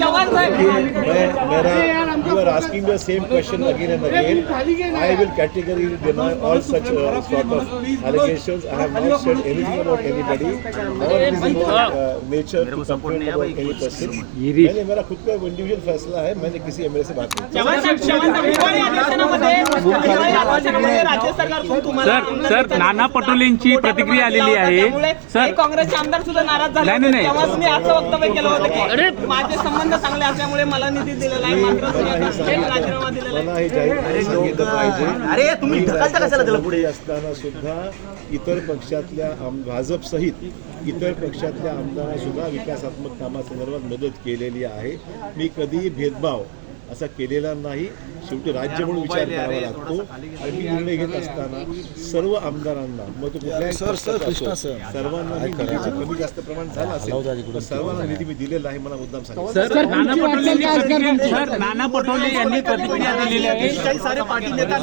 चव्हाण साहेब मैं मेरा you are asking the same question again and again. I will categorically deny all such uh, sort of allegations. I have not said anything about anybody or it is in my uh, nature to complain about any person. मैंने मेरा खुद का individual फैसला है मैंने किसी MLA से बात नहीं sir sir नाना पटोलेंची प्रतिक्रिया आलेली आहे सर काँग्रेसचे आमदार सुद्धा नाराज झाले नाही, नाही. तेव्हा तुम्ही असं वक्तव्य केलं होतं की माझे संबंध चांगले असल्यामुळे मला निधी दिलेला आहे मात्र हे मला हे जाहीरपणे सांगितलं पाहिजे. अरे तुम्ही ढकलता त्याला पुढे? असताना सुद्धा इतर पक्षातल्या आम भाजप सहित इतर पक्षातल्या आमदारांना सुद्धा विकासात्मक कामासंदर्भात मदत केलेली आहे. मी कधीही भेदभाव असा केलेला नाही. शेवटी राज्य म्हणून विचार करावा लागतो. आणि मी निर्णय घेत असताना सर्व आमदारांना मग तो कुठल्याही सर्वांना कमी जास्त प्रमाण झालं असेल तर सर्वांना निधी मी दिलेला आहे मला मुद्दाम सांगितलं सर नाना पटोलेंनी प्रतिक्रिया सर नाना पटोले यांनी प्रतिक्रिया दिलेली आहे. काही सारे पार्टी नेता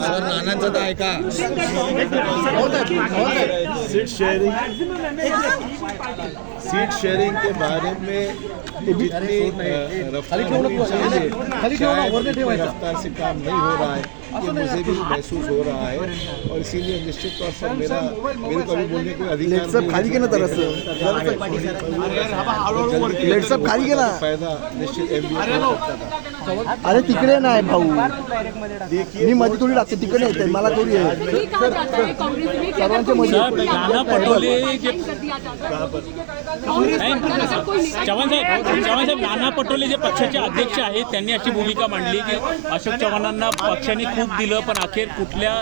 सीट शेयरिंग सीट शेयरिंग के बारे में जितनी अ, काम नहीं हो रहा है ये मुझे भी महसूस हो रहा है और इसीलिए निश्चित तौर पर मेरा मेरे को अभी बोलने का अधिकार सब खाली के ना तरस लेट सब खाली के ना फायदा निश्चित हो। अरे तिकडे नाही भाऊ. मी मध्ये थोडी लागते तिकडे येते मला थोडी आहे. है सर्वांच्या मध्ये सर नाना पटोले जे कर दिया जाता है कांग्रेस में अगर कोई नेता चव्हाण साहेब चव्हाण साहेब नाना पटोले जे पक्षाचे अध्यक्ष आहेत त्यांनी अशी भूमिका मांडली की अशोक चव्हाणांना पक्षाने खूप दिलं पण अखेर कुठल्या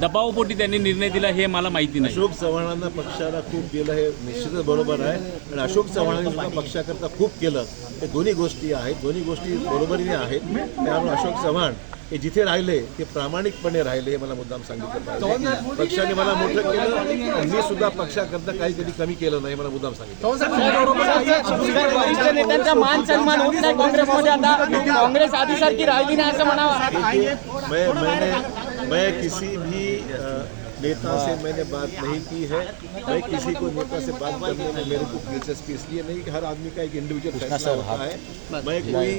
दबावपोटी त्यांनी निर्णय दिला हे मला माहिती नाही. अशोक चव्हाणांना पक्षाला खूप दिलं हे निश्चितच बरोबर आहे. आणि अशोक चव्हाणांनी सुद्धा पक्षाकरता खूप केलं. हे दोन्ही गोष्टी आहेत दोन्ही गोष्टी बरोबरीने आहेत. त्यामुळे अशोक चव्हाण हे जिथे राहिले ते प्रामाणिकपणे राहिले हे मला मुद्दाम सांगितलं पाहिजे. पक्षाने मला मोठं केलं मी सुद्धा पक्षाकरता काही कधी कमी केलं नाही हे मला मुद्दाम सांगितलं. मान सन्मान होत नाही काँग्रेसमध्ये आता. काँग्रेस आधीसारखी राहिली नाही असं म्हणावं. मैं किसी भी नेता से मैंने बात नहीं की है। मैं किसी को नेता से बात करने में मेरे को दिलचस्पी इसलिए नहीं कि हर आदमी का एक इंडिविजुअल फैसला होता है। मैं कोई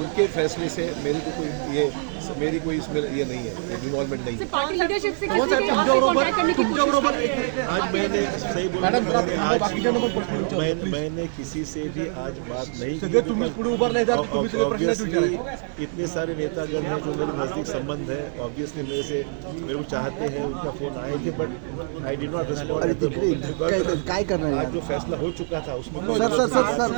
उनके फैसले से मेरे को कोई ये मेरी कोई इसमें ये नहीं है इन्वॉल्वमेंट नहीं है। आज मैंने सही बोला मैंने आज मैं, मैंने किसी से भी आज बात नहीं की इतने सारे नेतागण हैं जो मेरे नज़दीक संबंध है। ऑब्वियसली मेरे से मेरे को चाहते हैं उनका फ़ोन अरे तिकडे काय काय करणार आज? जो फैसला हो चुका था उसमें sir sir sir sir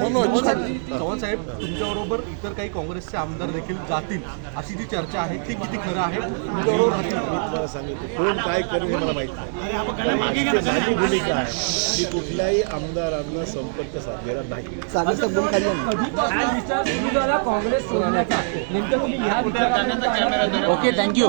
Chavan saheb तुमच्याबरोबर इतर काही काँग्रेसचे आमदार देखील जातील अशी जी चर्चा आहे ती किती खरं आहे? तुमच्याबरोबर राहतील मी तुम्हाला सांगितलं कोण काय करेल हे मला माहीत नाही. माझी भूमिका आहे मी कुठल्याही आमदारांना संपर्क साधलेला नाही. बोल खाली आहे. ना. Okay thank you